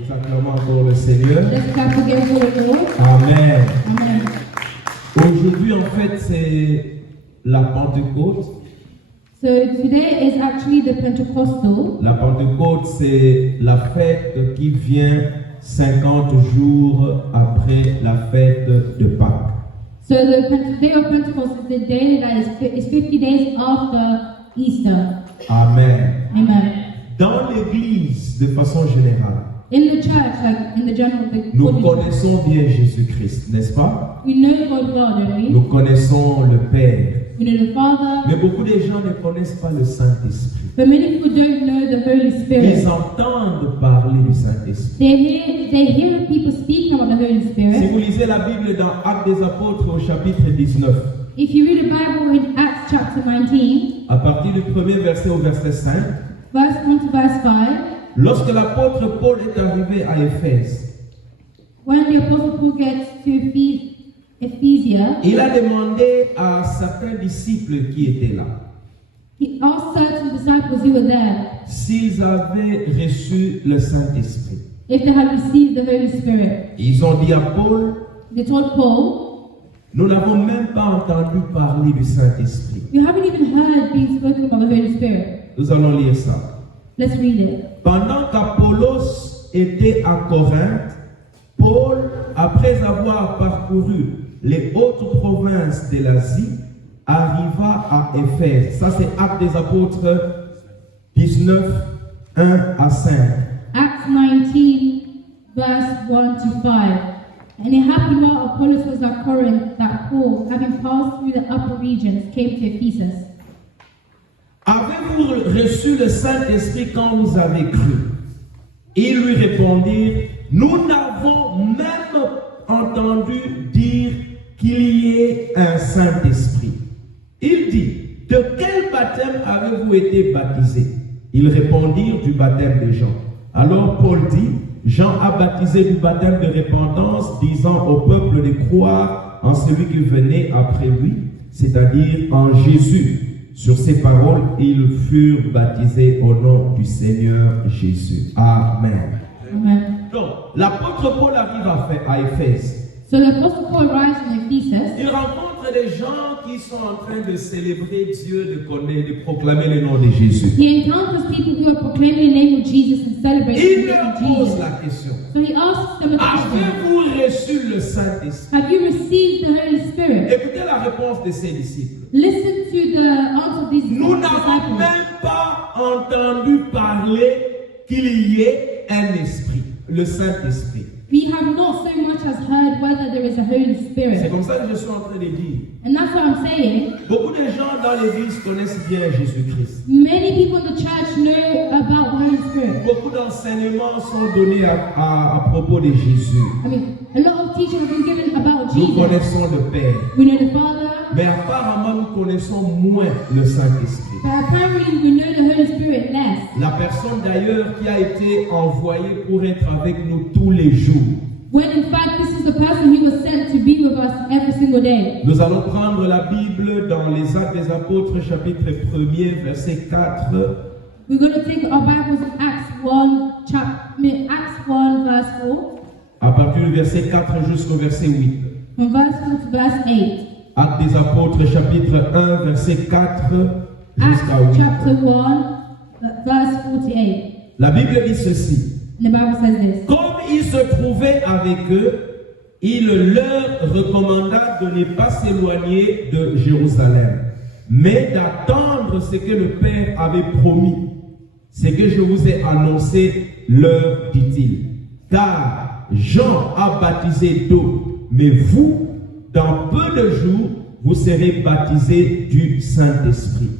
Nous acclamons encore le Seigneur. Let's clap again for the Lord. Amen. Amen. Aujourd'hui, en fait, c'est la Pentecôte. So today is actually the Pentecostal. La Pentecôte, c'est la fête qui vient 50 jours après la fête de Pâques. So the day of Pentecost is the day that is 50 days after Easter. Amen. Amen. Dans l'Église, de façon générale, In the church, like in the general, nous body, connaissons bien Jésus-Christ, n'est-ce pas? we know God well, don't we? Nous connaissons le Père. We know the Father. Mais beaucoup de gens ne connaissent pas le Saint-Esprit. But many people don't know the Holy Ils Spirit. entendent parler du Saint-Esprit. They hear people speaking about the Holy Si Spirit. vous lisez la Bible dans Actes des Apôtres au chapitre 19, If you read the Bible in Acts chapter 19, à partir du premier verset au verset 5, verse 1 to verse 5, lorsque l'apôtre Paul est arrivé à Éphèse, when the Apostle Paul gets to Ephesia, il a demandé à certains disciples qui étaient là he asked certain disciples who were there s'ils avaient reçu le Saint-Esprit. if they had received the Holy Spirit. Ils ont dit à Paul, They told Paul, nous n'avons même pas entendu parler du Saint-Esprit. you haven't even heard being spoken about the Holy Spirit. Nous allons lire ça. Let's read it. Pendant qu'Apollos était à Corinthe, Paul, après avoir parcouru les hautes provinces de l'Asie, arriva à Éphèse. Ça, c'est Actes des Apôtres 19, 1 à 5. Acts 19, verse 1 to 5. And it happened while Apollos was at Corinth that Paul, having passed through the upper regions, came to Ephesus. Avez-vous reçu le Saint-Esprit quand vous avez cru? Ils lui répondirent, nous n'avons même entendu dire qu'il y ait un Saint-Esprit. Il dit, de quel baptême avez-vous été baptisés? Ils répondirent, du baptême de Jean. Alors Paul dit, Jean a baptisé du baptême de repentance, disant au peuple de croire en celui qui venait après lui, c'est-à-dire en Jésus. Sur ces paroles, ils furent baptisés au nom du Seigneur Jésus. Amen. Amen. Donc, l'apôtre Paul arrive à Éphèse. So the Apostle Paul arrives in Ephesus. Il rencontre des gens qui sont en train de célébrer Dieu, de connaître, de proclamer le nom de Jésus. He encounters people who are proclaiming the name of Jesus and celebrating Il the leur name of pose Jesus. la question. So he asks them a question. Avez-vous reçu le Saint-Esprit? Have you received the Holy Spirit? Écoutez la réponse de ses disciples. Listen to the answer of these Nous n'avons disciples. même pas entendu parler qu'il y ait un esprit, le Saint-Esprit. We have not so much as heard whether there is a Holy C'est Spirit. comme ça que je suis en train de dire. And that's what I'm saying. Beaucoup de gens dans l'église connaissent bien Jésus-Christ. Many people in the church know about the Holy Spirit. Beaucoup d'enseignements sont donnés à propos de Jésus. I mean, a lot of teaching have been given about Nous Jesus. connaissons le Père. We know the Father, Mais apparemment, nous connaissons moins le Saint-Esprit. but apparently we know the Holy Spirit less. La personne d'ailleurs qui a été envoyée pour être avec nous tous les jours. When in fact this is the person who was sent to be with us every single day. Nous allons prendre la Bible dans les Actes des Apôtres, chapitre 1er, verset 4. We're going to take our Bibles in Acts 1, verse 4, À partir du verset 4 jusqu'au verset 8. from verse 4 to verse 8. Actes des Apôtres, chapitre 1, verset 4 jusqu'à Acts 8. chapter 1, verse 48. La Bible dit ceci. And the Bible says this. Comme il se trouvait avec eux, il leur recommanda de ne pas s'éloigner de Jérusalem, mais d'attendre ce que le Père avait promis. Ce que je vous ai annoncé, leur dit-il. Car Jean a baptisé d'eau, mais vous, dans peu de jours, vous serez baptisés du Saint-Esprit.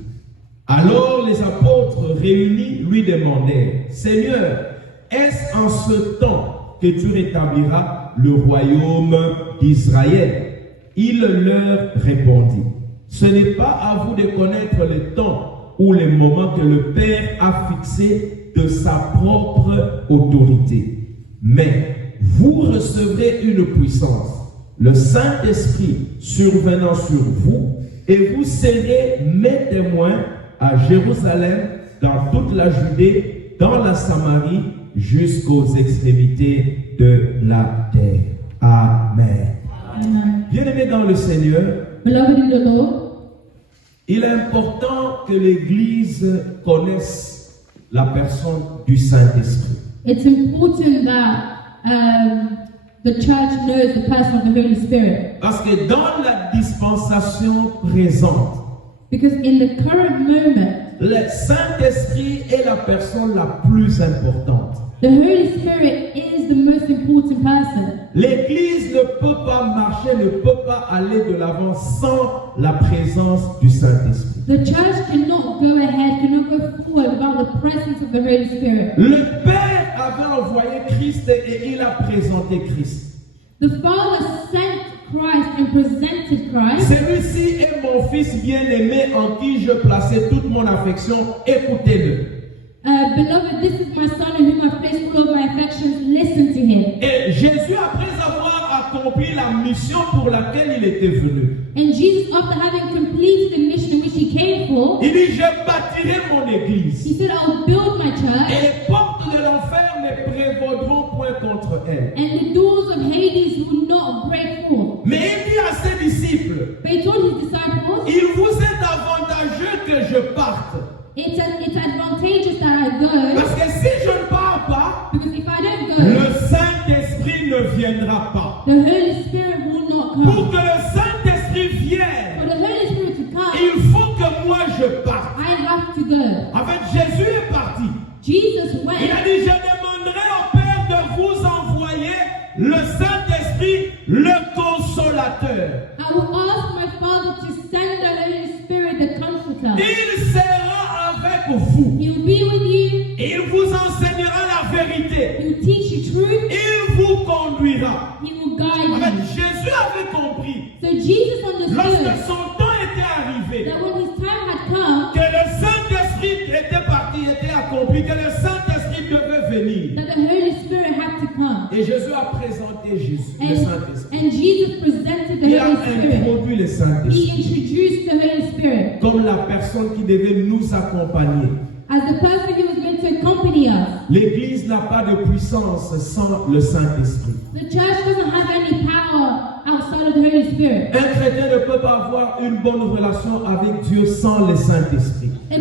Alors les apôtres réunis lui demandèrent, Seigneur, est-ce en ce temps que tu rétabliras le royaume d'Israël? Il leur répondit, ce n'est pas à vous de connaître le temps ou le moment que le Père a fixé de sa propre autorité. Mais vous recevrez une puissance, le Saint-Esprit survenant sur vous, et vous serez mes témoins à Jérusalem, dans toute la Judée, dans la Samarie jusqu'aux extrémités de la terre. Amen. Amen. Bien-aimés dans le Seigneur, Beloved in the Lord, il est important que l'Église connaisse la personne du Saint-Esprit. it's important that the church knows the person of the Holy Spirit. Parce que dans la dispensation présente, Because in the current moment, le Saint-Esprit est la personne la plus importante. the Holy Spirit is the most important person. L'Église ne peut pas marcher, ne peut pas aller de l'avant sans la présence du Saint-Esprit. The church cannot go ahead, cannot go forward without the presence of the Holy Spirit. Le Père avait envoyé Christ et il a présenté Christ. The Father sent Christ and presented Christ. Celui-ci est mon Fils bien-aimé en qui je plaçais toute mon affection. Écoutez-le. Beloved, this is my son in whom I've placed all of my affections. Listen to him. Et Jésus, après avoir accompli la mission pour laquelle il était venu, And Jesus, after having completed the mission in which he came for, il dit, je bâtirai mon église. he said, I'll build my Et church, les portes de l'enfer ne prévaudront point contre elle. and the doors of Hades will not break forth. Mais il dit à ses disciples, But he told his disciples, il vous est avantageux que je parte. it's advantageous that I go, Parce que si je ne pars pas, because if I don't le go, Saint-Esprit ne viendra pas. the Holy Spirit will not Pour come. que le Saint-Esprit vienne, For the Holy Spirit to come, il faut que moi je parte. I have to go. En fait, Jésus est parti. Jesus Il a went. dit, je demanderai au Père de vous envoyer le Saint-Esprit, le Consolateur. I will ask my Father to send the Holy Spirit, the Comforter. Il sera avec vous. He will be with you. Il vous enseignera la vérité. He will teach you truth. Il vous conduira. He will En guide fait, you. Jésus avait compris, So Jesus understood lorsque son temps était arrivé, that when his time had come, que le Saint-Esprit était parti, était accompli, que le Saint-Esprit devait venir. that the Holy Spirit had to come. Et Jésus a présenté Jésus, le Saint-Esprit. And Jesus presented the Il a Holy Spirit. introduit le He Saint-Esprit introduced the Holy Spirit comme la personne qui devait nous accompagner. as the person who was meant to accompany us. L'Église n'a pas de puissance sans le Saint-Esprit. The church doesn't have any power outside of the Holy Spirit. Un chrétien ne peut pas avoir une bonne relation avec Dieu sans le Saint-Esprit. A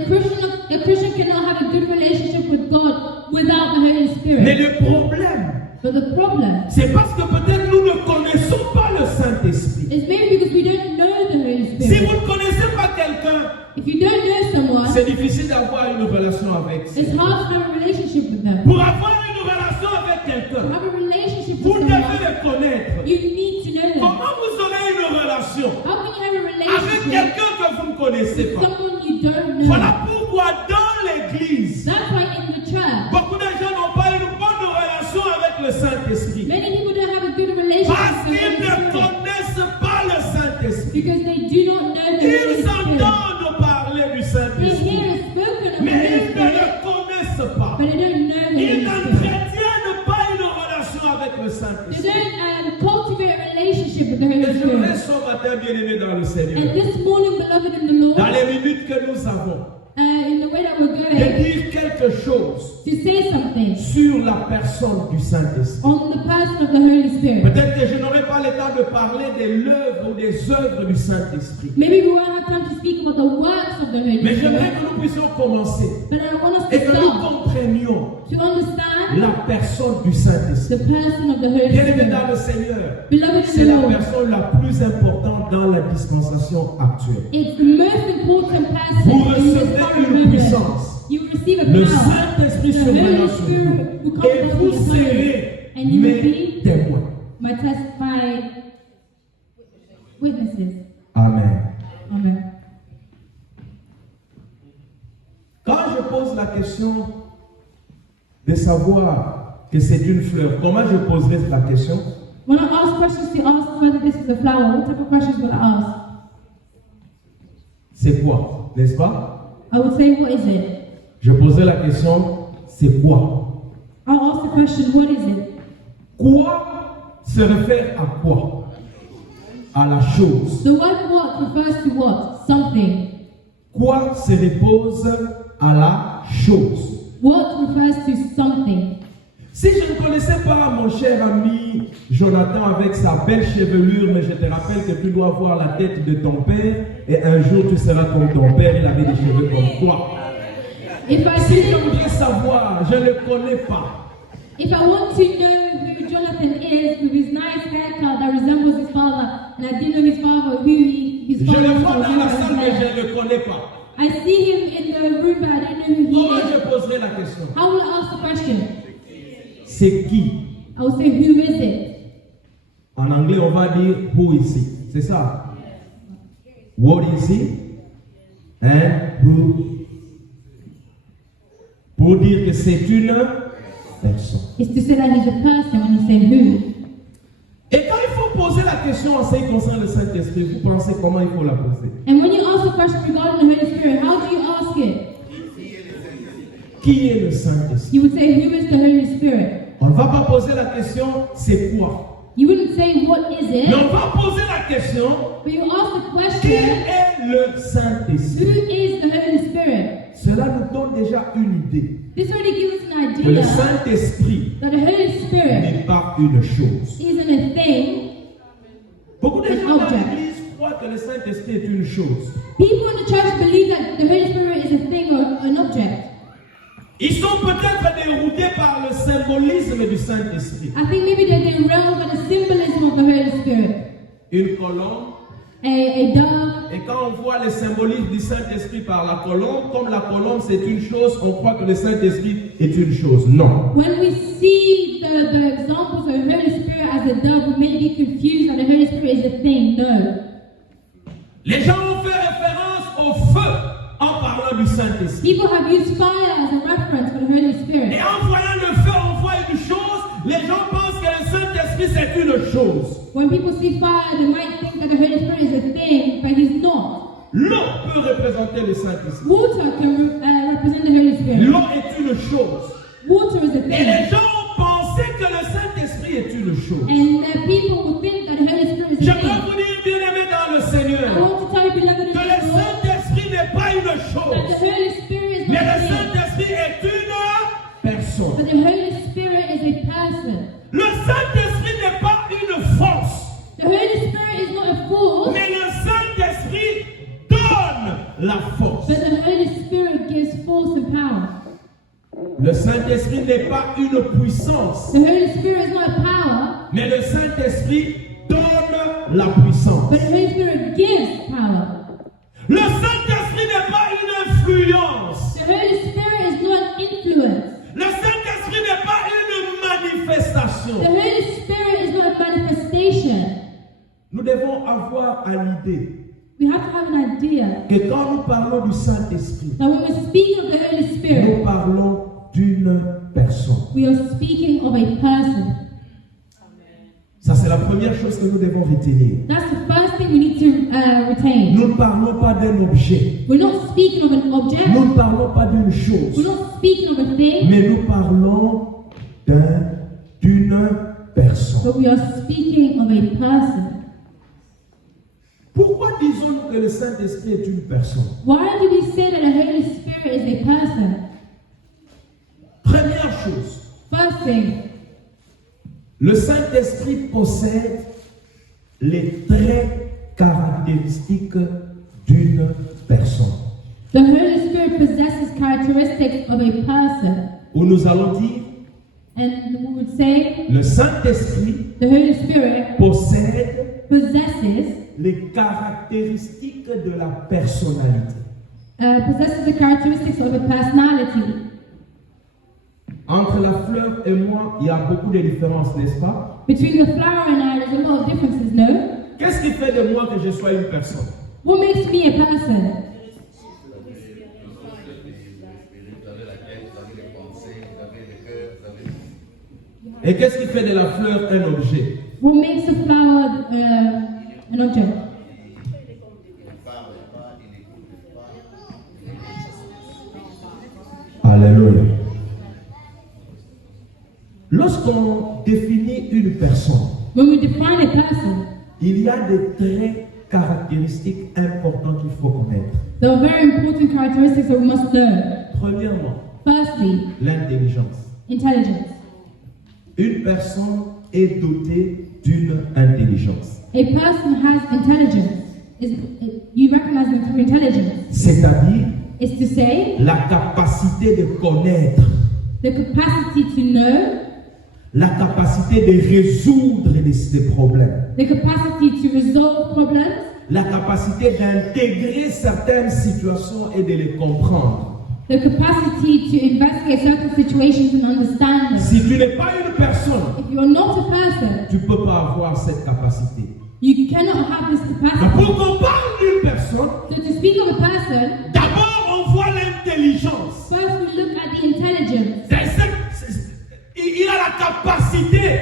Christian cannot have a good relationship with God without the Holy Mais Spirit. le problème, But the problem c'est parce que peut-être nous ne connaissons pas le Saint-Esprit. is maybe because we don't know the Holy Si Spirit. vous ne connaissez pas quelqu'un, If you don't know someone, c'est difficile d'avoir une relation avec it's lui. hard to have a relationship with them. Pour avoir une relation avec To quelqu'un, have a relationship vous with devez someone, le connaître. you need to know them. Comment vous aurez une relation How can you have a avec relationship quelqu'un que vous ne connaissez with pas? someone you don't know? Voilà pourquoi dans l'Église, That's why in the church, beaucoup de gens n'ont pas une bonne relation avec le Saint-Esprit. many people don't have a good relationship Parce with the qu'ils Holy ne Spirit connaissent pas le Saint-Esprit. because they do not know the Holy Ils Spirit. entendent parler du They Saint-Esprit, hear it spoken of the mais Holy ils ne Spirit, le connaissent pas. but they don't know the Ils Holy Spirit. n'entretiennent pas une relation avec le They Saint-Esprit. don't cultivate a relationship with the Holy Et j'aimerais Spirit. ce matin, bien-aimé dans le And Seigneur, this morning, beloved in the Lord, dans les minutes que nous avons, in the way that we're de going, dire quelque chose to say something sur la personne du Saint-Esprit. on the person of the Holy Spirit. Peut-être que je n'aurai pas le temps de parler de l'œuvre ou des œuvres du Saint-Esprit. Maybe we won't have time to speak about the works of the Holy Mais j'aimerais Spirit, que nous puissions commencer but I want us et to que nous start comprenions to understand la personne du Saint-Esprit. the person of the Holy Bien-aimé Spirit. dans le Seigneur, Beloved c'est in the la Lord, personne la plus importante dans la dispensation actuelle. it's the most important person Vous in this recevez current une moment. puissance. You will receive a Le power. Saint-Esprit The surviendra Holy sur Spirit will vous come et upon vous you, serez and you will mes be témoins. my witnesses. Amen. Amen. Quand je pose la question de savoir que c'est une fleur, comment je poserai la question? When I ask questions to ask whether this is a flower, what type of questions will I ask? C'est quoi? N'est-ce pas? I would say, what is it? Je posais la question, c'est quoi? I'll ask the question, what is it? Quoi se réfère à quoi? À la chose. The word what refers to what? Something. Quoi se repose à la chose. What refers to something. Si je ne connaissais pas mon cher ami Jonathan avec sa belle chevelure, mais je te rappelle que tu dois avoir la tête de ton père et un jour tu seras comme ton père, il avait des cheveux comme toi. Si j'aimerais savoir, je ne le connais pas. If I want to know who Jonathan is with his nice haircut that resembles his father, and I didn't know his father, his Je father le was, vois dans la salle, mais je ne le connais pas. I see him in the room, but I don't know who he Comment is. je poserai la question? How will I ask the question? C'est qui? I will say, who is it? En anglais, on va dire who is he. C'est ça. What is he? And who? Pour dire que c'est une personne. It's to say that he's a person when you say who. Et quand il faut poser la question en ce qui concerne le Saint-Esprit, vous pensez comment il faut la poser? And when you ask a question regarding the Holy Spirit, how do you ask it? Qui est le Saint-Esprit? You would say, who is the Holy Spirit? On ne va pas poser la question, c'est quoi? You wouldn't say, what is Mais it? on va poser la question, But you ask the qui question, est le who Saint-Esprit? is the Holy Spirit? Cela nous donne déjà une idée This already gives us an que le idea Saint-Esprit that the Holy Spirit n'est pas une chose. isn't a thing. Beaucoup de An gens dans object. l'Église croient que le Saint-Esprit est une chose. People in the church believe that the Holy Spirit is a thing or an object. Ils sont peut-être déroutés par le symbolisme du Saint-Esprit. I think maybe they're derailed by the symbolism of the Holy Spirit. Une colombe, A dove, et quand on voit le symbolisme du Saint-Esprit par la colombe, comme la colombe c'est une chose, on croit que le Saint-Esprit est une chose. Non. when we see the examples of the Holy Spirit as a dove, we may be confused that the Holy Spirit is a thing. No. Les gens ont fait référence au feu en parlant du Saint-Esprit. People have used fire as a reference for the Holy Et Spirit. en voyant le feu, on voit une chose, les gens pensent que le Saint-Esprit c'est une chose. When people see fire, they might think that the Holy Spirit is a thing, but he's not. L'eau peut représenter le Saint-Esprit. Water can represent the Holy Spirit. L'eau est une chose. Water is a Et les thing. gens ont pensé que le Saint-Esprit est une chose. And people will think that the Holy Spirit is a J'aimerais thing. vous dire, bien-aimés dans le I Seigneur, want to tell you, beloved in que le the Lord, Saint-Esprit n'est pas une that the chose, Holy Spirit is mais not a le thing. Saint-Esprit est une personne. But the Holy Spirit is a person. Le Saint-Esprit n'est pas une force, The Holy Spirit is not a force, mais le Saint-Esprit donne la force. but the Holy Spirit gives force and power. Le Saint-Esprit n'est pas une puissance, The Holy Spirit is not a power, mais le Saint-Esprit donne la puissance. but the Holy Spirit gives power. Le Saint-Esprit n'est pas une influence. The Holy Spirit is not influence. Le Saint-Esprit n'est pas une manifestation. The Holy Spirit is not a manifestation. Nous devons avoir à l'idée We have to have an idea que quand nous parlons du Saint-Esprit, that when we're speaking of the Holy Spirit, nous parlons d'une personne. we are speaking of a person. Ça, c'est la première chose que nous devons retenir. That's the first thing we need to retain. Nous ne parlons pas d'un objet. We're not speaking of an object. Nous ne parlons pas d'une We're chose. not speaking of a thing, Mais nous parlons d'une personne. but we are speaking of a person. Pourquoi disons-nous que le Saint-Esprit est une personne? Why do we say that the Holy Spirit is a person? Première chose, First thing, le Saint-Esprit possède les traits caractéristiques d'une personne. the Holy Spirit possesses characteristics of a person. Où nous allons dire, And we would say le Saint-Esprit the Holy Spirit possède possesses les caractéristiques de la personnalité. Possesses the characteristics of a personality. Entre la fleur et moi, il y a beaucoup de différences, n'est-ce pas? Between the flower and I, there's a lot of differences, no? Qu'est-ce qui fait de moi que je sois une personne? What makes me a person? Et qu'est-ce qui fait de la fleur un objet? What makes a flower an object? Alléluia. Lorsqu'on définit une personne, When we define a person, il y a des traits caractéristiques importants qu'il faut connaître. there are very important characteristics that we must learn. Premièrement, Firstly, l'intelligence. intelligence. Une personne est dotée d'une intelligence. A person has intelligence. You recognize them through intelligence. C'est-à-dire Is to say, la capacité de connaître, the capacity to know, la capacité de résoudre des problèmes, the capacity to resolve problems, la capacité d'intégrer certaines situations et de les comprendre. the capacity to investigate certain situations and understand them. Si tu n'es pas une personne, If you are not a person, tu ne peux pas avoir cette capacité. you cannot have this Mais capacity. pour qu'on parle d'une personne, So to speak of a person, d'abord on voit l'intelligence. first we look at the intelligence. Il a la capacité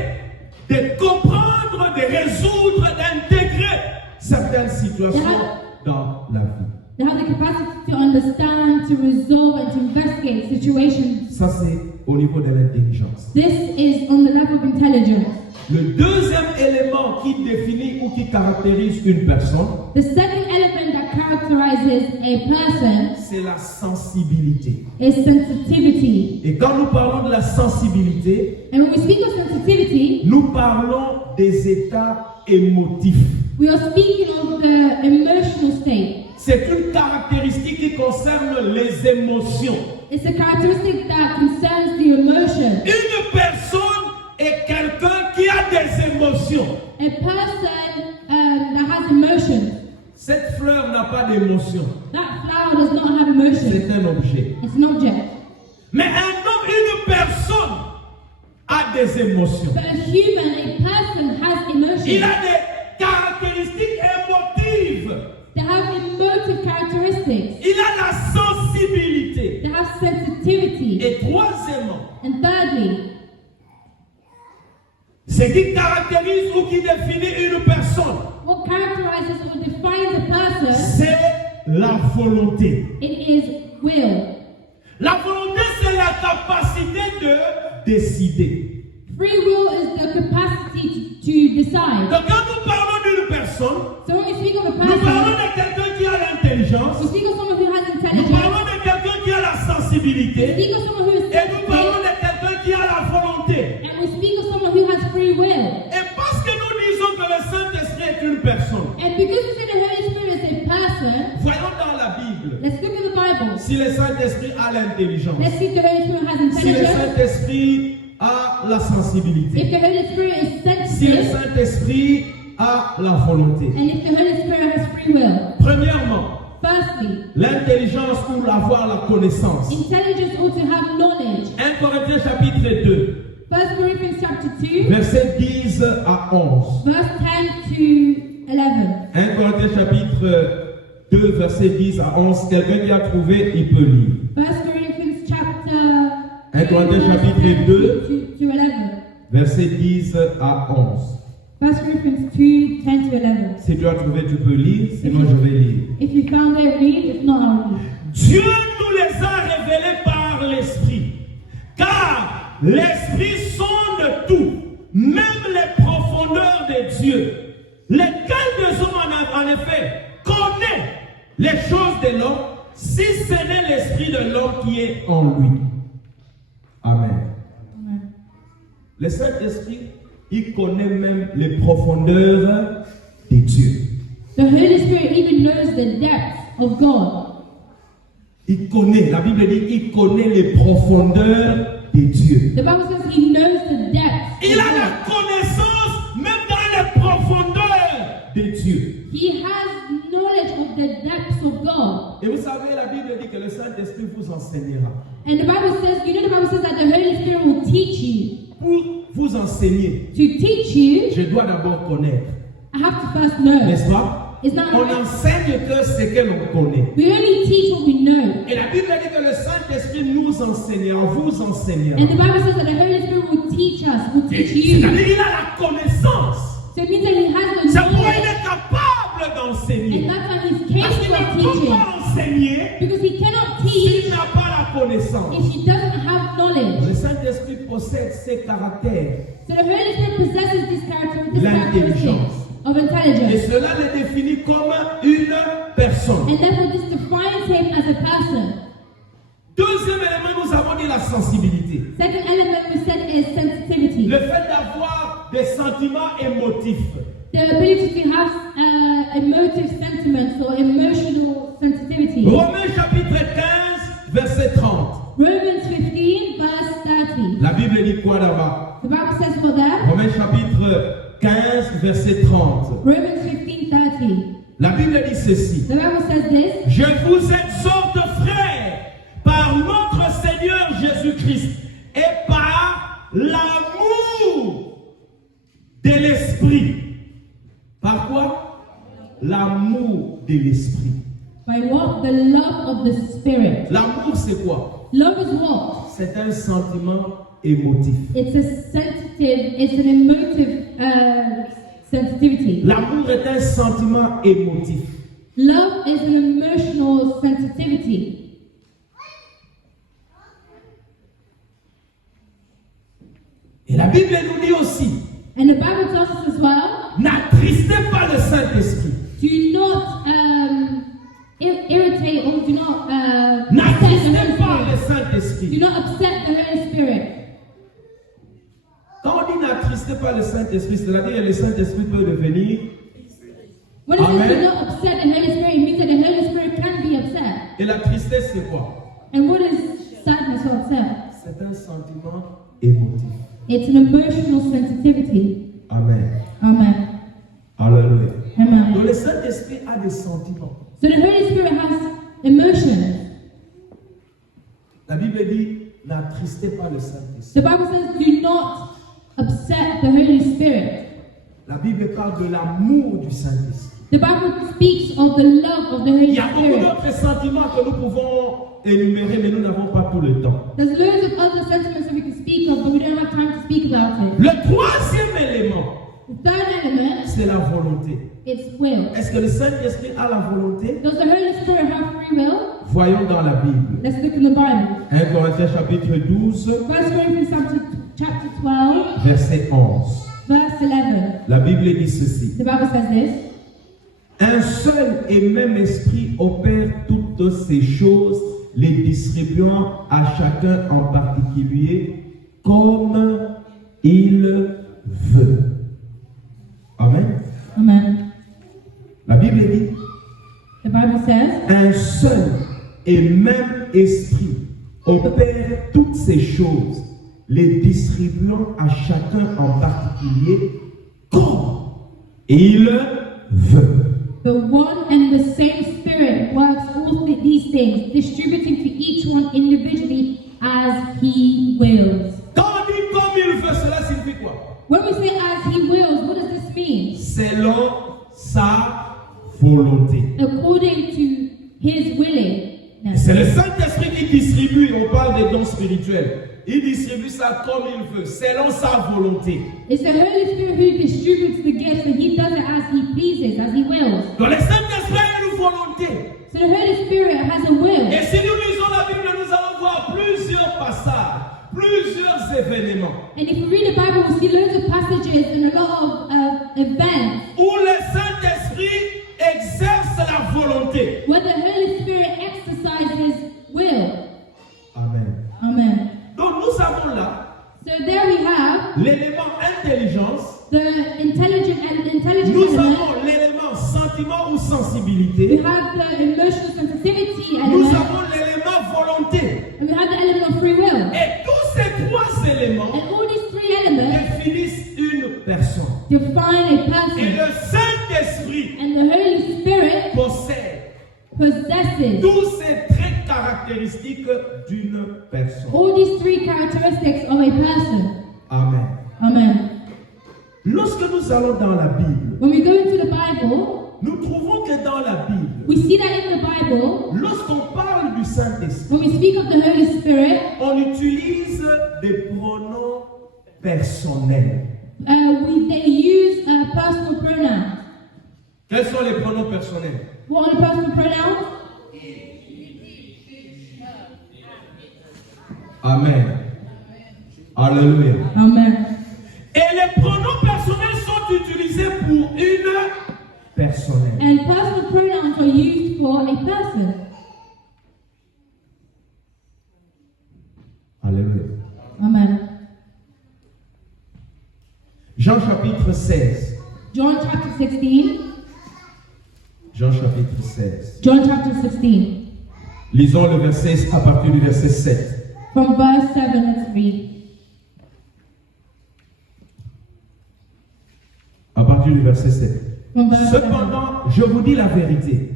de comprendre, de résoudre, d'intégrer certaines situations dans la vie. They have the capacity to understand, to resolve, and to investigate situations. Ça, c'est au niveau de l'intelligence. This is on the level of intelligence. Le deuxième élément qui définit ou qui caractérise une personne, The second element that characterizes a person c'est la sensibilité. is sensitivity. Et quand nous parlons de la sensibilité, And when we speak of sensitivity, nous parlons des états émotifs. we are speaking of the emotional state. C'est une caractéristique qui concerne les émotions. It's a characteristic that concerns the emotion. Une personne est quelqu'un qui a des émotions. A person that has emotions. Cette fleur n'a pas d'émotion. That flower does not have emotion. C'est un objet. It's an object. Mais un homme, une personne a des émotions. But a human, a person has Il emotions. a des caractéristiques émotives. They have emotive characteristics. Il a la sensibilité. They have sensitivity. Et troisièmement, And thirdly, ce qui caractérise ou qui définit une personne, what characterizes or defines a person, c'est la volonté. it is will. La volonté, c'est la capacité de décider. Free will is the capacity to decide. Donc quand nous parlons d'une personne, So when we speak of a nous parlons person, de quelqu'un qui a l'intelligence, we speak of someone who has nous intelligence, parlons de quelqu'un qui a la we sensibilité, speak of someone who is et nous parlons sensitive, de quelqu'un qui a la volonté. and we speak of someone who has free will. Et parce que nous disons que le Saint-Esprit est une personne, And because we say the Holy Spirit is a person, voyons dans la Bible, let's look at the Bible. si le Saint-Esprit a l'intelligence, Let's see if the Holy Spirit has si le intelligence. Saint-Esprit a la sensibilité, If the Holy Spirit is si le sensitive, Saint-Esprit a la volonté. and if the Holy Spirit has free will. Premièrement, Firstly, l'intelligence pour avoir la connaissance. intelligence ought to have knowledge. 1 Corinthiens chapitre 2, 1 Corinthians chapter 2, versets 10 à 11. verse 10 to 11. 1 Corinthiens chapitre 2, versets 10 à 11. Quelqu'un qui a trouvé, il peut lire. 1 Corinthians chapter 1 Corinthiens verse chapitre 10 2. to 11. Versets 10 à 11. 1 Corinthians 2, 10 to 11. Si tu as trouvé, tu peux lire, sinon je vais lire. If you found it, read. If not, I'll read. Dieu nous les a révélés par l'Esprit, car l'Esprit sonde tout, même les profondeurs de Dieu. Lequel des hommes en effet connaît les choses de l'homme, si ce n'est l'Esprit de l'homme qui est en lui. Amen. Amen. Le Saint-Esprit, il connaît même les profondeurs de Dieu. The Holy Spirit even knows the depths of God. Il connaît, la Bible dit, il connaît les profondeurs de Dieu. The Bible says He knows the depths. Il of a la God. connaissance même dans les profondeurs de Dieu. He has knowledge of the depths of God. Et vous savez, la Bible dit que le Saint-Esprit vous enseignera. And the Bible says, you know, the Bible says that the Holy Spirit will teach you. Pour vous enseigner, To teach you, je dois d'abord connaître. I have to first know. N'est-ce pas? It's not On right. enseigne que ce que l'on connaît. We only teach what we know. Et la Bible dit que le Saint-Esprit nous enseignera, vous enseignera. And the Bible says that the Holy Spirit will teach us, will teach you. C'est-à-dire qu'il a la connaissance. So it means that He has the C'est pourquoi il knowledge. est capable And d'enseigner. that's why He's Parce qu'il capable of ne peut teaching. pas enseigner Because He cannot s'il teach n'a pas la connaissance. if He doesn't have knowledge. Le Saint-Esprit possède ces caractères. So the Holy Spirit possesses this characteristics L'intelligence. of Et intelligence. cela le définit comme une personne. And therefore this defines Him as a person. Deuxième élément, nous avons dit la sensibilité. sensibilité. Second element we said is sensitivity. Le fait d'avoir des sentiments émotifs. The ability to have emotive sentiments or emotional sensitivity. Romains chapitre 15, verset 30. Romans 15, verse 30. La Bible dit quoi là-bas? The Bible says what there? Romains chapitre 15, verset 30. Romans 15, 30. La Bible dit ceci. The Bible says this. Je vous exhorte, frères, par notre Seigneur Jésus-Christ et par l'amour de l'Esprit. Par quoi? L'amour de l'Esprit. By what? The love of the Spirit. L'amour, c'est quoi? Love is what? C'est un sentiment émotif. It's an emotive sensitivity. L'amour est un sentiment émotif. Love is an emotional sensitivity. Et la Bible nous dit aussi, And the Bible tells us as well, n'attristez pas le Saint-Esprit. do not irritate or do not upset the N'attristez Holy pas le Spirit. Saint-Esprit. Do not upset the Holy Spirit. Quand on dit n'attristez pas le Saint-Esprit, c'est-à-dire que le Saint-Esprit peut devenir. When it says Amen. do not upset the Holy Spirit, it means that the Holy Spirit can be upset. Et la tristesse, c'est quoi? And what is sadness or upset? C'est un sentiment émotif. It's an emotional sensitivity. Amen. Amen. Alléluia. Amen. Donc le Saint-Esprit a des sentiments. So the Holy Spirit has emotions. La Bible dit n'attristez pas le Saint-Esprit. The Bible says do not upset the Holy Spirit. La Bible parle de l'amour du Saint-Esprit. The Bible speaks of the love of the Holy Il y a beaucoup Spirit. d'autres sentiments que nous pouvons énumérer, mais nous n'avons pas tout le temps. There's loads of other sentiments that we can speak of, but we don't have time to speak about it. Le troisième élément, The third element, c'est la volonté. it's will. Est-ce que le Saint-Esprit a la volonté? Does the Holy Spirit have free will? Voyons dans la Bible. Let's look in the Bible. 1 Corinthiens chapitre 12, 1 Corinthians chapter 12, verset 11. verse 11. La Bible dit ceci. The Bible says this. Un seul et même esprit opère toutes ces choses, les distribuant à chacun en particulier comme il veut. Amen. Amen. La Bible dit, The Bible says, un seul et même esprit opère toutes ces choses, les distribuant à chacun en particulier comme il veut. the one and the same Spirit works all these things, distributing to each one individually as He wills. Quand on dit comme il veut, cela signifie quoi? When we say as He wills, what does this mean? Selon sa volonté. According to His willing. C'est le Saint-Esprit qui distribue, on parle des dons spirituels. Il distribue ça comme il veut, selon sa volonté. It's the Holy Spirit who distributes the gifts, and He does it as He pleases, as He wills. Donc le Saint-Esprit a une volonté. So the Holy Spirit has a will. Et si nous lisons la Bible, nous allons voir plusieurs passages, plusieurs événements And if we read the Bible, we see loads of passages and a lot of events où le Saint-Esprit exerce la volonté. where the Holy Spirit exercises will. Amen. Amen. Donc nous avons là So there we have l'élément intelligence, the intelligence nous element. avons l'élément sentiment ou We sensibilité, have the emotional sensitivity nous element, avons l'élément volonté. and we have the element of free will. Et tous ces trois éléments And all these three elements définissent une personne. define a Et person. le Saint-Esprit And the Holy Spirit possède possesses tous ces traits caractéristiques d'une personne. all these three characteristics of a person. Amen. Amen. Lorsque nous allons dans la Bible, When we go into the Bible, nous trouvons que dans la Bible, we see that in the Bible, lorsqu'on parle du Saint-Esprit, when we speak of the Holy Spirit, on utilise des pronoms personnels. they use personal pronouns. Quels sont les pronoms personnels? What are the personal pronouns? Amen. Alléluia. Amen. Et les pronoms personnels sont utilisés pour une personnelle. And personal pronouns are used for a person. Alléluia. Jean chapitre 16. John chapter 16. Jean chapitre 16. John chapter 16. Lisons le verset à partir du verset 7. From verse 7, let's read. À partir du verset 7. From verse 7. Cependant, je vous dis la vérité.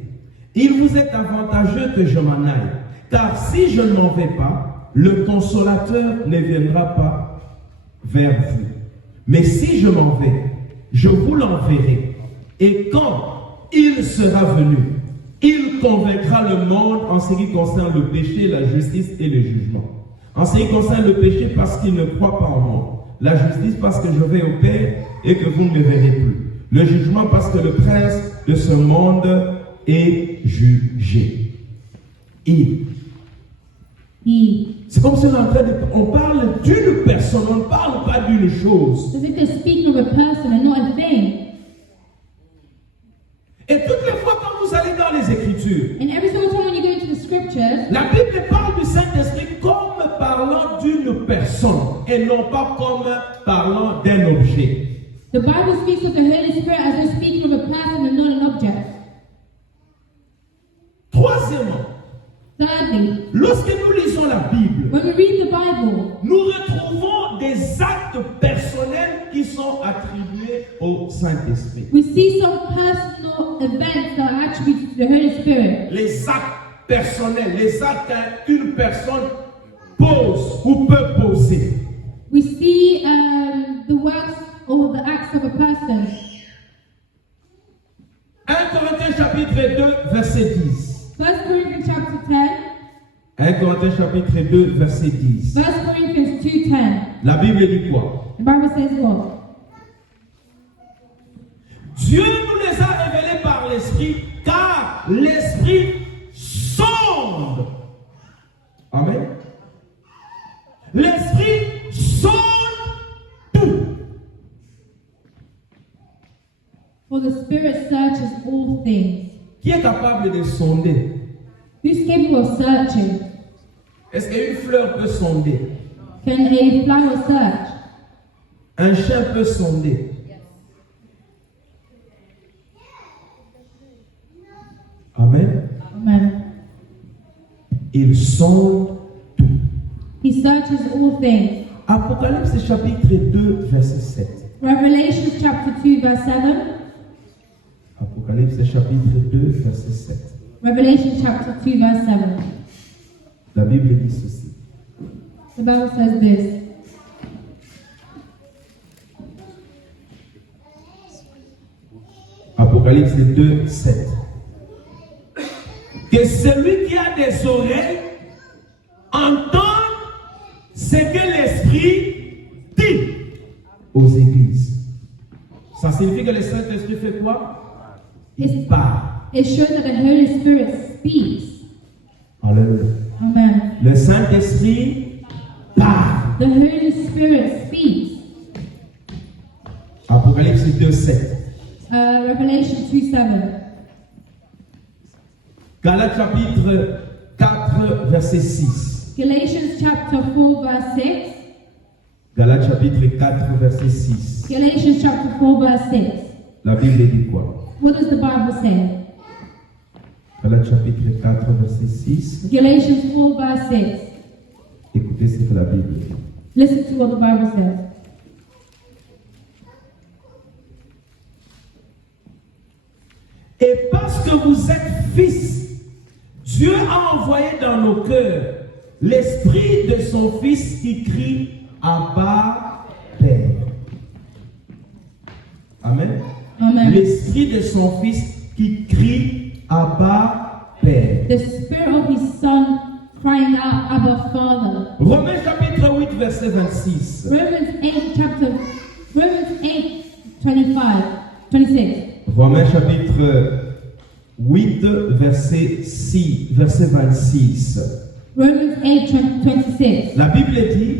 Il vous est avantageux que je m'en aille. Car si je ne m'en vais pas, le consolateur ne viendra pas vers vous. Mais si je m'en vais, je vous l'enverrai. Et quand il sera venu, il convaincra le monde en ce qui concerne le péché, la justice et le jugement. En ce qui concerne le péché, parce qu'il ne croit pas en moi. La justice, parce que je vais au Père et que vous ne me verrez plus. Le jugement, parce que le prince de ce monde est jugé. C'est comme si on parle d'une personne, on ne parle pas d'une chose. As if they're speaking of a person and not a thing. Et toutes les fois quand vous allez dans les Écritures, And every single time when you go into the scriptures, la Bible parle du Saint-Esprit comme parlant d'une personne et non pas comme parlant d'un objet. the Bible speaks of the Holy Spirit as though speaking of a person and not an object. Troisièmement, Thirdly, lorsque nous lisons la Bible, when we read the Bible, nous retrouvons des actes personnels qui sont attribués au Saint-Esprit. we see some personal events that are attributed to the Holy Spirit. Les actes personnels, les actes qu'une personne pose ou peut poser. We see the works or the acts of a person. 1 Corinthiens chapitre 2, verset 10. 1 Corinthians chapter 10, 1 Corinthiens chapitre 2, verset 10. 1 Corinthians 2:10. La Bible dit quoi? The Bible says what? Dieu nous les a révélés par l'Esprit, car l'Esprit sonde. Amen. L'Esprit sonde tout. For the Spirit searches all things. Qui est capable de sonder? Who's capable of searching? Est-ce qu'une fleur peut sonder? Can a flower search? Un chien peut sonder. Amen. Amen. Il sonde tout. He searches all things. Apocalypse chapitre 2, verset 7. Revelation chapter 2 verse 7. Apocalypse chapitre 2, verset 7. Revelation chapter 2 verse 7. La Bible dit ceci. The Bible says this. Apocalypse 2, 7. Que celui qui a des oreilles entende ce que l'Esprit dit aux églises. Ça signifie que le Saint-Esprit fait quoi? Il parle. It shows that the Holy Spirit speaks. Alléluia. Amen. Le Saint-Esprit parle. The Holy Spirit speaks. Apocalypse 2, 7. Revelation 2:7. Galates chapitre 4, verset 6. Galatians chapter 4 verse 6. Galates chapitre 4, verset 6. Galatians chapter 4 verse 6. La Bible dit quoi? What does the Bible say? Galates chapitre 4, verset 6. Galatians 4 verse 6. Écoutez ce que la Bible dit. Listen to what the Bible says. Et parce que vous êtes fils, Dieu a envoyé dans nos cœurs l'esprit de son Fils qui crie Abba, Père. Amen. Amen. L'esprit de son Fils qui crie Abba, Père. The spirit of his son crying out, Abba Father. Romains chapitre 8, verset 26. Romans 8, 26. Romains chapitre 8, verset 6, verset 26. Romans 8, 26. La Bible dit,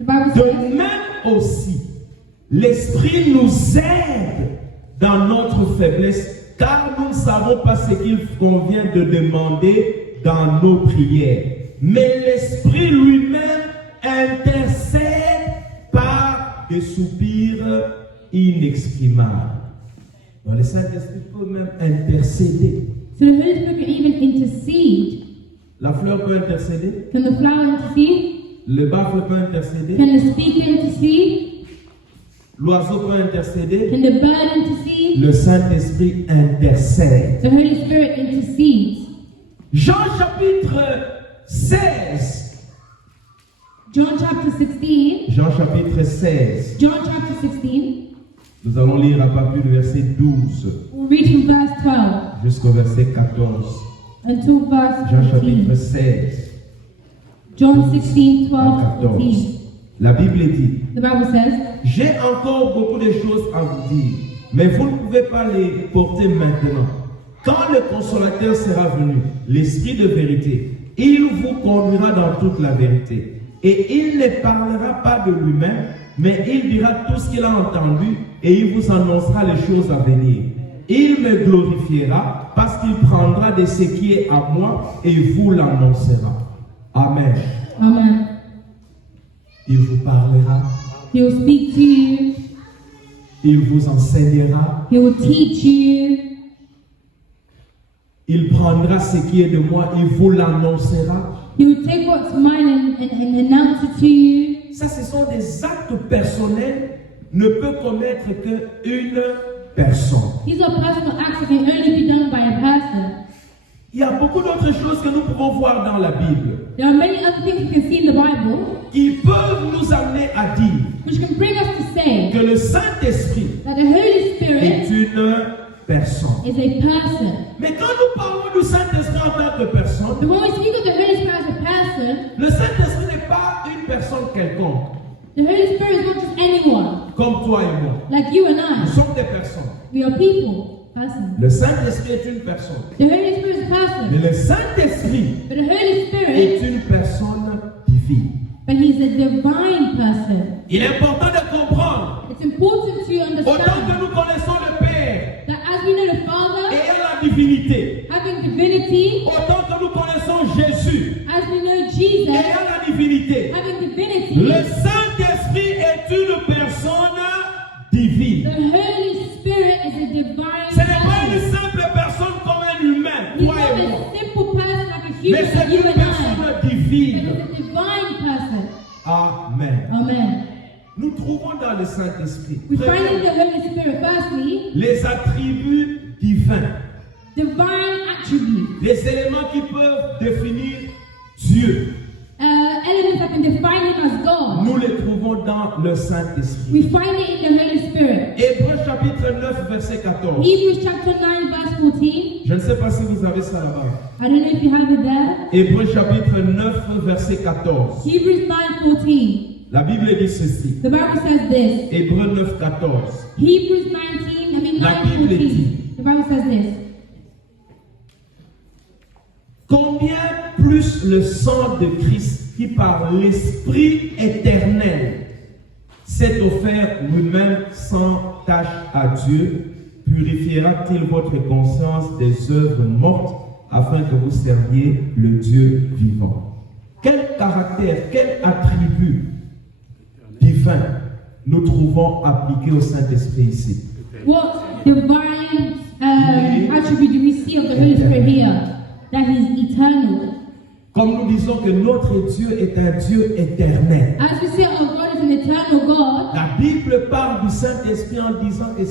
The Bible de says, même aussi, l'Esprit nous aide dans notre faiblesse, car nous ne savons pas ce qu'il convient de demander dans nos prières. Mais l'Esprit lui-même intercède par des des soupirs inexprimables. Donc, le Saint-Esprit peut même intercéder. So the Holy Spirit can even intercede. La fleur peut intercéder. Can the flower intercede? Le baffle peut intercéder. Can the speaker intercede? L'oiseau peut intercéder. Can the bird intercede? Le Saint-Esprit intercède. The Holy Spirit intercedes. Jean chapitre 16. John chapter 16. Jean chapitre 16. John chapter 16. Nous allons lire à partir du verset 12 We'll read from verse 12 jusqu'au verset 14. until verse Jean chapitre 14. 16 John 16, 12, à 14. 14. La Bible dit: The Bible says, j'ai encore beaucoup de choses à vous dire, mais vous ne pouvez pas les porter maintenant. Quand le consolateur sera venu, l'Esprit de vérité, il vous conduira dans toute la vérité. Et il ne parlera pas de lui-même, mais il dira tout ce qu'il a entendu et il vous annoncera les choses à venir. Il me glorifiera parce qu'il prendra de ce qui est à moi et vous l'annoncera. Amen. Amen. Il vous parlera, He will speak to you. il vous enseignera, He will teach you. il prendra ce qui est de moi et vous l'annoncera. He will take what's mine and announce it to you. Ça, ce sont des actes personnels, ne peut commettre qu'une personne. These are personal acts that can only be done by a person. Il y a beaucoup d'autres choses que nous pouvons voir dans la Bible There are many other things we can see in the Bible qui peuvent nous amener à dire which can bring us to say que le Saint-Esprit that the Holy est Spirit une personne. is a person. Mais quand nous parlons du Saint-Esprit en tant que personne, But when we speak of the Holy Spirit as a person, le Saint-Esprit n'est pas une personne quelconque, the Holy Spirit is not just anyone, comme toi et moi. like you and Nous I. sommes des personnes. We are people, persons. Le Saint-Esprit est une personne. The Holy Spirit is a person, Mais le Saint-Esprit but the Holy Spirit, est une personne divine. but He's a divine person. Il est important de comprendre, It's important to autant que understand nous connaissons le Père that as we know the Father ayant la divinité, having divinity, autant que nous connaissons Jésus as we know Jesus ayant la divinité, having le divinity, Saint-Esprit est une personne the divine. Holy Spirit is a divine Ce n'est pas une person. simple personne comme un humain, He's toi not et moi, a simple person like a mais human, c'est like you une and I, personne but divine. it's a divine person. Amen. Amen. Nous trouvons dans le Saint-Esprit We find in the Holy Spirit, firstly, les attributs divins, divine attributes, les éléments qui peuvent définir Dieu. elements that can define Him as God. Nous les trouvons dans le Saint-Esprit. We find it in the Holy Spirit. Hébreux chapitre 9, verset 14. Hebrews chapter 9, verse 14. Je ne sais pas si vous avez ça là-bas. I don't know if you have it there. Hébreux chapitre 9, verset 14. Hebrews 9:14. La Bible dit ceci. The Bible says this. Hébreux 9, 14. Hebrews 9:14. La Bible dit. The Bible says this. Combien plus le sang de Christ qui par l'Esprit éternel s'est offert lui-même sans tache à Dieu, purifiera-t-il votre conscience des œuvres mortes afin que vous serviez le Dieu vivant? Quel caractère, quel attribut divin nous trouvons appliqué au Saint-Esprit ici? What divine attribute do we see of the Holy Spirit here? That He's eternal. Comme nous disons que notre Dieu est un Dieu éternel. As we say our God is an eternal God, La Bible parle du Saint-Esprit en disant que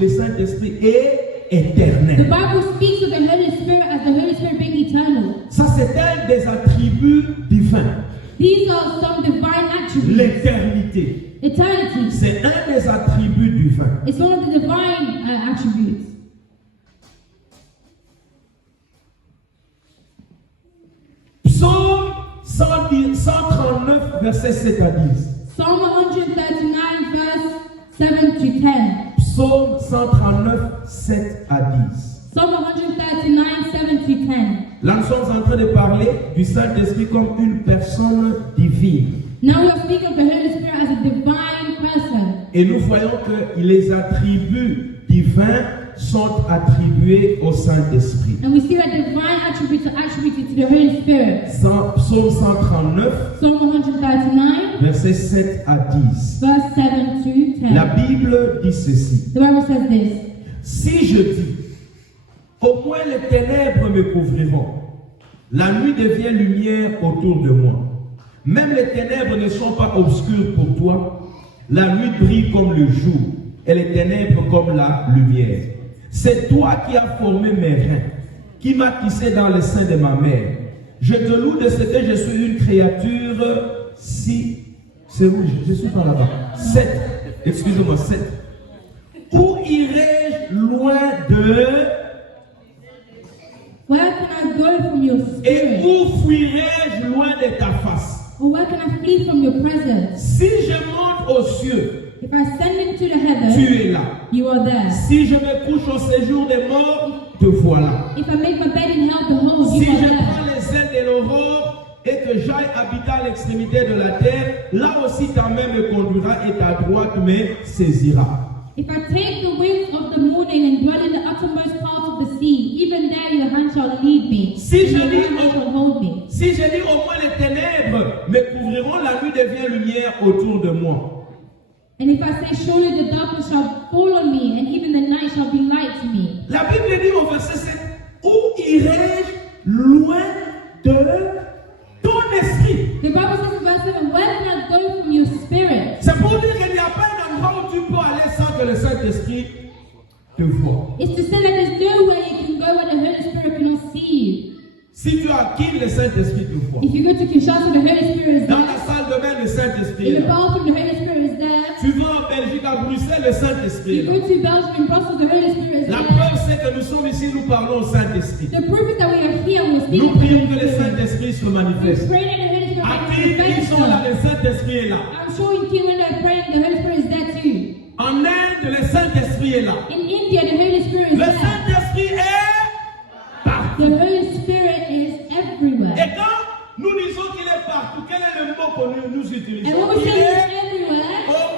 le Saint-Esprit est éternel. the Bible speaks of the Holy Spirit as the Holy Spirit being eternal. Ça, c'est un des attributs divins. These are some divine attributes. L'éternité, Eternity. c'est un des attributs divins. It's one of the divine attributes. Psaume 139, verset 7 à 10. Psalm 139, verse 7 to 10. Psaume 139, 7 à 10. Psalm 139, 7 to 10. Là, nous sommes en train de parler du Saint-Esprit comme une personne divine. Now we are speaking of the Holy Spirit as a divine person. Et nous voyons que les attributs divins sont attribués au Saint-Esprit. And we see that divine attributes are attributed to the Holy Spirit. Psaume 139, Psalm 139, versets 7 à 10. verse 7 to 10. La Bible dit ceci. The Bible says this. Si je dis, au moins les ténèbres me couvriront, la nuit devient lumière autour de moi. Même les ténèbres ne sont pas obscures pour toi. La nuit brille comme le jour et les ténèbres comme la lumière. C'est toi qui as formé mes reins, qui m'as tissé dans le sein de ma mère. Je te loue de ce que je suis une créature si... C'est où? Je suis par là-bas. 7. Excusez-moi, 7. Où irai-je loin de... Where can I go from your Et spirit? où fuirai-je loin de ta face? Or where can I flee from your presence? Si je monte aux cieux, If I send into the tu heavens, es là. you are there. Si je me couche au séjour des morts, te voilà. If I make my bed in hell, behold, Si you are je there. prends les ailes de l'aurore et que j'aille habiter à l'extrémité de la terre, là aussi ta main me conduira et ta droite me saisira. If I take the wings of the morning and dwell in the uttermost part of the sea, even there your hand shall lead me, Si and je your dis right hand shall hold me. Si je dis au moins les ténèbres me couvriront, la nuit devient lumière autour de moi. And if I say, surely the darkness shall fall on me, and even the night shall be light to me. La Bible dit au verset 7, où irai-je loin de ton esprit? The Bible says in verse 7, where can I go from your spirit? C'est pour dire qu'il n'y a pas un endroit où tu peux aller sans que le Saint-Esprit te voie. It's to say that there's nowhere you can go where the Holy Spirit cannot see you. Si tu as qui le Saint-Esprit te voit. If you go to Kinshasa, the Holy Spirit is Dans there. la salle de bain, le Saint-Esprit In est the là. bathroom, the Holy Spirit is there. Tu vas en Belgique, à Bruxelles, le Saint-Esprit est You là. go to Belgium, in Brussels, the Holy Spirit is La there. preuve, c'est que nous sommes ici, nous parlons au Saint-Esprit. The proof is that we are here and we're speaking Nous to the prions Holy que le Spirit. Saint-Esprit se We're manifeste. praying that the Holy Spirit À makes qui manifest ils sont là, itself. le Saint-Esprit est là. I'm sure in Kenya when they're praying, the Holy Spirit is there too. En Inde, le Saint-Esprit est là. In India, the Holy Spirit is Le there. Saint-Esprit est partout. The Holy Spirit is everywhere. Et quand nous disons qu'il est partout, quel est le mot que nous utilisons? And when we Il say est He's everywhere,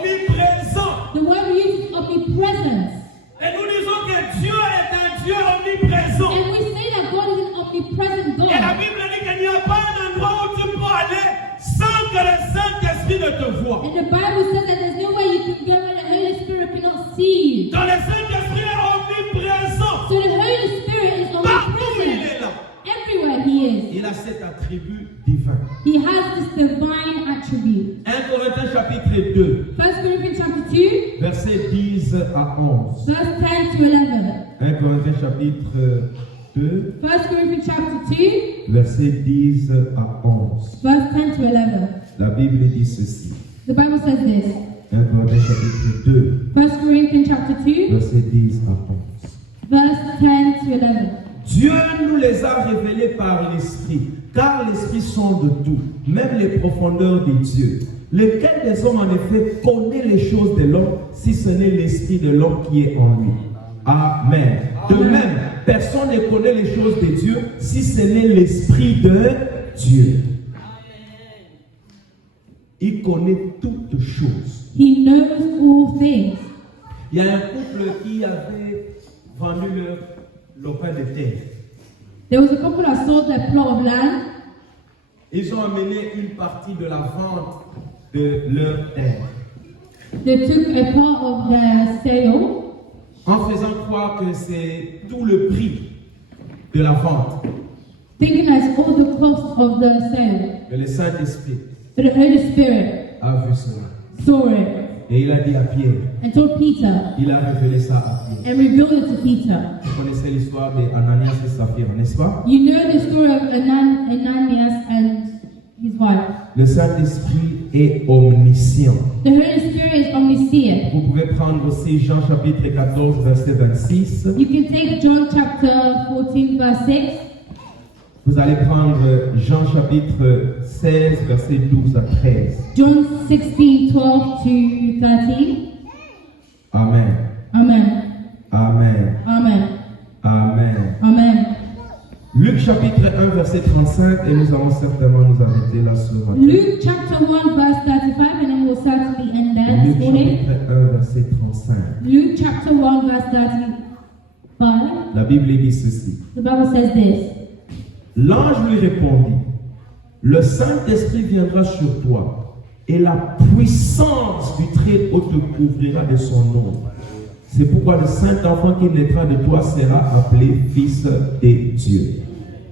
omniprésent. the word we use is omnipresence. Et nous disons que Dieu est un Dieu omniprésent. And we say that God is an omnipresent Et la God. Bible dit qu'il n'y a pas un endroit où tu peux aller sans que le Saint-Esprit ne te voie. And the Bible says that there's no way you can go where the Holy Spirit cannot see you. Donc le Saint-Esprit est omniprésent. So the Holy Spirit is Partout il omnipresent. est là. Everywhere He is. Il a cet attribut divin. He has this divine attribute. 1 Corinthiens chapitre 2, 1 Corinthians chapter 2, versets 10 à 11. verse 10 to 11. 1 Corinthiens chapitre 2, 1 Corinthians chapter 2, versets 10 à 11. verse 10 to 11. La Bible dit ceci. The Bible says this. 1 Corinthiens chapitre 2, 1 Corinthians chapter 2, versets 10 à 11. verse 10 to 11. Dieu nous les a révélés par l'Esprit, car l'Esprit sonde tout, même les profondeurs de Dieu. Lequel des hommes, en effet, connaît les choses de l'homme, si ce n'est l'Esprit de l'homme qui est en lui? Amen. De même, personne ne connaît les choses de Dieu, si ce n'est l'Esprit de Dieu. Il connaît toutes choses. He knows all things. Il y a un couple qui avait vendu leur lopin de terre. There was a couple that sold their plot of land. Ils ont amené une partie de la vente de leur terre They took a part of their sale en faisant croire que c'est tout le prix de la vente. thinking that's all the cost of the sale. Que le Saint-Esprit But the Holy Spirit a vu cela. saw it Et il a dit à Pierre, and told Peter il a révélé ça à Pierre. and revealed it to Peter. Vous connaissez l'histoire d'Ananias et Saphira, n'est-ce pas? You know the story of Ananias and his wife. Le Saint-Esprit est omniscient. The Holy Spirit is omniscient. Vous pouvez prendre aussi Jean chapitre 14, verset 26. You can take John chapter 14 verse 6. Vous allez prendre Jean chapitre 16, verset 12 à 13. John 16, 12 to 13. Amen. Amen. Amen. Amen. Amen. Amen. Luc chapitre 1, verset 35, et nous allons certainement nous arrêter là ce matin. Luke chapter 1 verse 35, and then we'll certainly end there Luc this morning. chapitre 1, verset 35. Luke chapter 1 verse 35. La Bible dit ceci. The Bible says this. L'ange lui répondit, le Saint-Esprit viendra sur toi, et la puissance du Très-Haut te couvrira de son ombre. C'est pourquoi le Saint-Enfant qui naîtra de toi sera appelé Fils de Dieu.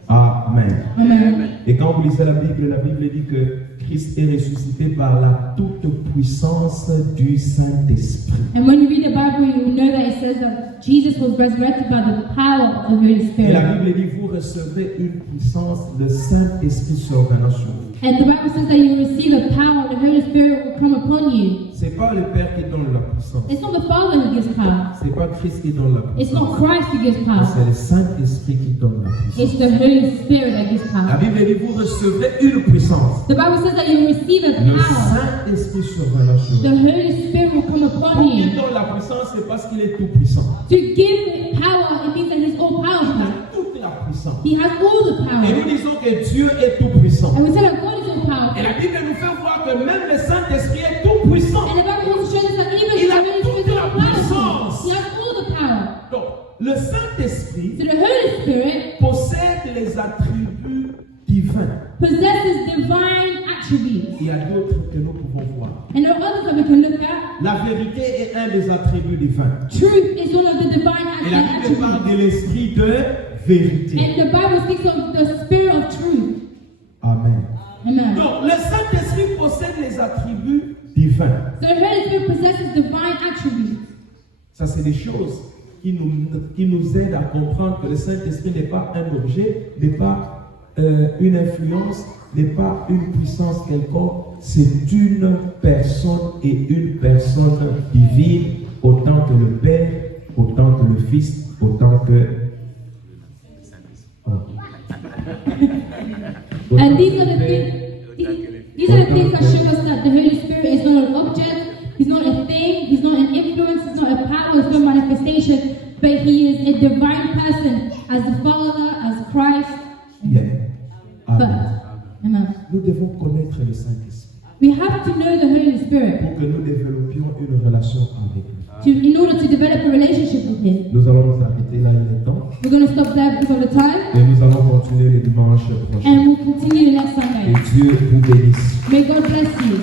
Amen. Amen. Et quand vous lisez la Bible dit que Christ est ressuscité par la toute puissance du Saint-Esprit. And when you read the Bible, you know that it says that Jesus was resurrected by the power of the Holy Et la Spirit. Bible dit vous recevrez une puissance, le Saint-Esprit surviendra sur vous. And the Bible says that you receive a power, the Holy Spirit will come upon you. C'est pas le Père qui donne la puissance. It's not the Father who gives power. C'est pas Christ qui donne la It's puissance. not Christ who gives C'est power. le Saint-Esprit qui donne la puissance. It's the Holy Spirit that gives La power. Bible dit vous recevrez une puissance. The Bible says that you receive a Le power. Saint-Esprit surviendra sur The vous. Holy Spirit will come upon Pour qu'il you. donne la puissance, c'est parce qu'il est tout puissant. To give power, it means that He's all Il powerful. a toute la puissance. He has all the Et power. nous disons que Dieu est tout puissant. And we say that God is all Et powerful. la Bible nous fait voir que même le Saint-Esprit est tout puissant. And the Bible also shows us that even Il the a Holy toute Spirit is la all powerful. puissance. He has all the power. Donc, le Saint-Esprit So the Holy Spirit possède les attributs divins. possesses divine attributes. Il y a d'autres que nous pouvons voir. And there are others that we can look at. La vérité est un des attributs divins. Truth is one of the divine Et la Bible attributes. parle de l'esprit de vérité. And the Bible speaks of the spirit of truth. Amen. Amen. Donc, le Saint-Esprit possède les attributs divins. So the Holy Spirit possesses divine attributes. Ça, c'est des choses qui nous aident à comprendre que le Saint-Esprit n'est pas un objet, n'est pas une influence, n'est pas une puissance quelconque. C'est une personne et une personne divine, autant que le Père, autant que le Fils, autant que... And these are the things. These are the things that show us that the Holy Spirit is not an object. He's not a thing. He's not an influence. He's not a power. He's not a manifestation. But He is a divine person, as the Father, as Christ. Bien. But, Amen. amen. Nous devons connaître le Saint-Esprit We have to know the Holy Spirit pour que nous développions une relation avec lui. in order to develop a relationship with Him. Nous allons nous arrêter là, il est temps. We're going to stop there because of the time, Et nous allons continuer le dimanche prochain. and we'll continue the next Que Sunday. Dieu vous bénisse. May God bless you.